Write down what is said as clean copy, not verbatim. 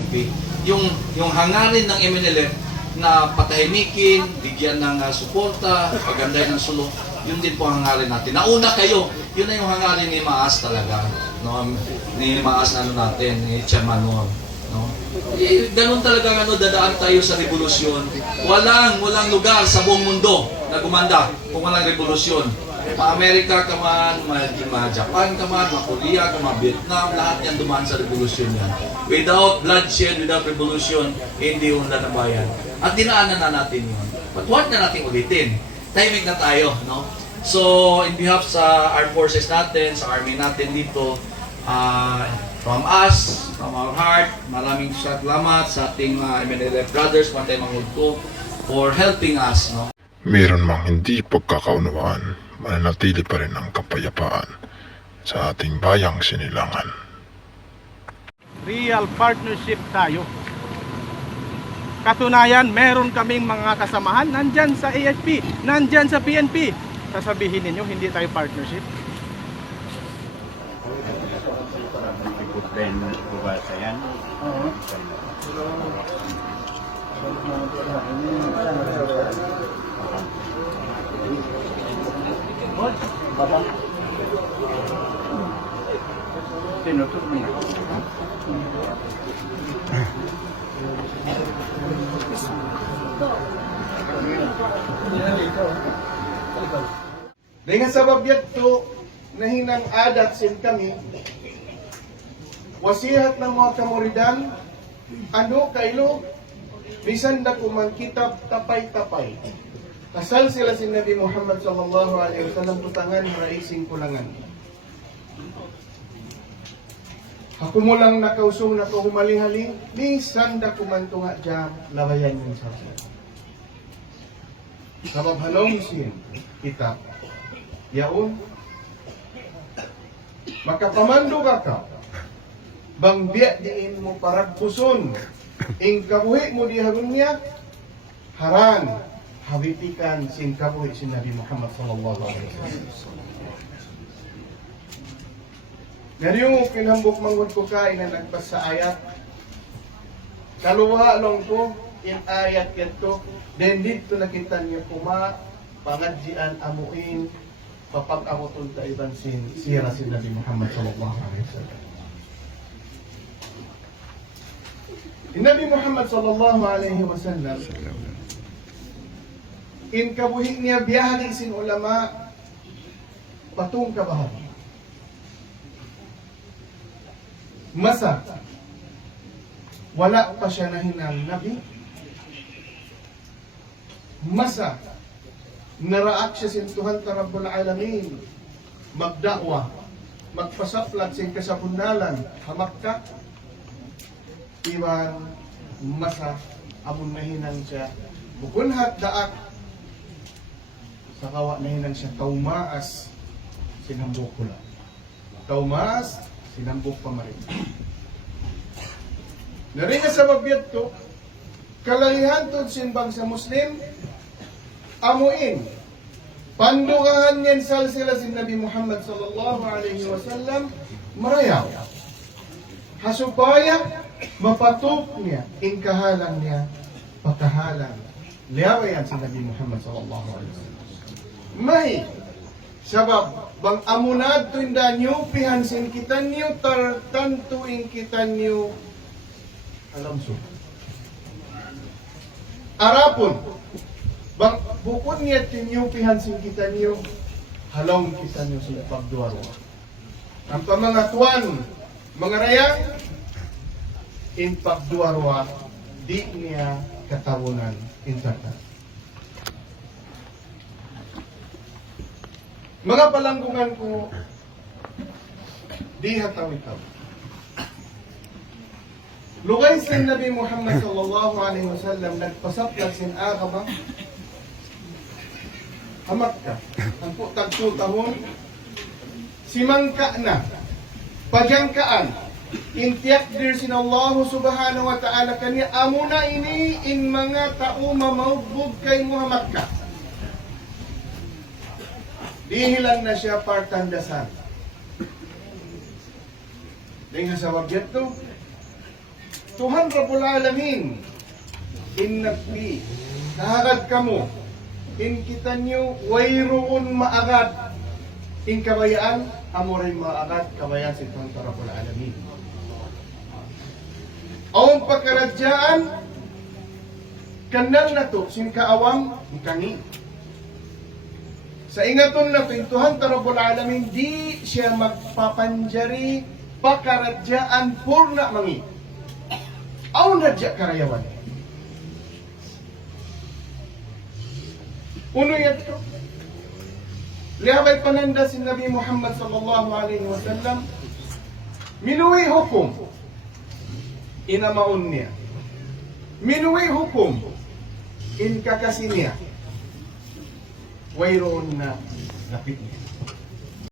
PNP. Yung hangarin ng MNLF na patahimikin, bigyan ng suporta, paganday ng sulong, yun din po ang hangarin natin. Nauna kayo, yun na yung hangarin ni Maas talaga. No? Ni Maas na natin, ni Chairman Noor. No? Ganun talaga dadaan tayo sa revolusyon. Walang lugar sa buong mundo na gumanda kung walang revolusyon. Ma-Amerika ka man, ma-Japan ka man, ma-Korea ka, ma-Vietnam, lahat yan dumaan sa revolusyon yan. Without bloodshed, without revolution, hindi undan ng bayan. At dinaanan na natin yun. But huwag na natin ulitin. Timing na tayo, no? So, in behalf sa armed forces natin, sa army natin dito, from us, from our heart, maraming salamat sa ating MNLF brothers, Pantay Mangudko, for helping us, no? Meron mang hindi pagkakaunawaan, mananatili pa rin ang kapayapaan sa ating bayang sinilangan. Real partnership tayo. Katunayan, meron kaming mga kasamahan nandyan sa AFP, nandyan sa PNP. Sasabihin ninyo, hindi tayo partnership. Dengan sabab yato nahinang adat sin kami, wasihat ng mga kamuridan, ano kailo, bisan da kumang kitab tapay-tapay. Kasal sila si Nabi Muhammad sallallahu alaihi wasallam tutangan raising kulangan. Ako mo lang nakausong na humaling-haling, bisan da kumantunga jam lawayan yung sabi. Sabab halong sin kitab. Yaon, makapamando ka, bang biya diin mo paragpuson, ing kabuhi mo di hagun niya, haran, hawitikan sin kabuhi si Nabi Muhammad sallallahu alaihi wasallam. Nariyong pinambok manggod ko kain na nagpas sa ayat, kaluha lang ko, in ayat yato, then dito nakita niyo kuma, pangadjian amuin, papag-amuton ta iban sira si Nabi Muhammad sallallahu alaihi wasallam. Nabi Muhammad sallallahu alaihi wasallam in kabuhi niya biyahagi sin ulama patung kabahan. Masa wala pa siya nahinang nabi. Masa naraak siya sin Tuhan ta Rabbul Alamin, magdakwa, magpasaplat sin kasapundalan, hamakka, iwan masa amon nahinang siya, bukunhat daak, sa kawa nahinang siya, taumaas, sinambok kula. Taumaas, sinambok pamarin. Naringa sa babyat to, kalalihan to sinbang sa Muslim, amuin, pandukahan niyan sila si Nabi Muhammad sallallahu alaihi wasallam marayaw. Hasupaya mapatok niya, ingkahalan niya, patahalan. Liyawayan si Nabi Muhammad sallallahu alaihi wasallam. May, sabab, bang amunad to inda nyo, pihansin kita nyo, tartantuin kita nyo, alamso. Arapon, bang bukod niya tinyupihan sin kita niyo, halong kita niyo sa pagduwaro. Ang pamangatuan, mga rayang, in pagduwaro, di niya katawunan intakas. Mga palanggungan ko, di hataw-itaw. Lugay sin Nabi Muhammad sallallahu alaihi wasallam nagpasaplag sin Aqaba, hamak ka, ang tagtutahon, simangka na, pajangkaan, intiyak dir sin Allah subhanahu wa ta'ala kanya, amuna ini in mga tao mamaugbog kay Muhammad ka. Dihilan na siya partandasan. Dengan sa wabyat to, Tuhan Rabbul Alamin, in nagpi, kahagad kamo, in kita nyo, wayroon maagad, in kabayaan, amo rin maagad, kabayaan si Tuhan Rabbul Alamin. Ang pagkaradyaan, kanal na to, sin kaawam, ikangi. Sa ingaton na Tuhan Rabbul Alamin, di siya magpapanjari, pakaradyaan, purna mangi. Aw nadya karayawan. Uno yan ito. Lihabay pananda si Nabi Muhammad sallallahu alaihi wasallam, minuwi hukum, inamaon niya. Minuwi hukum, in kakasi niya. Wayroon na lapit niya.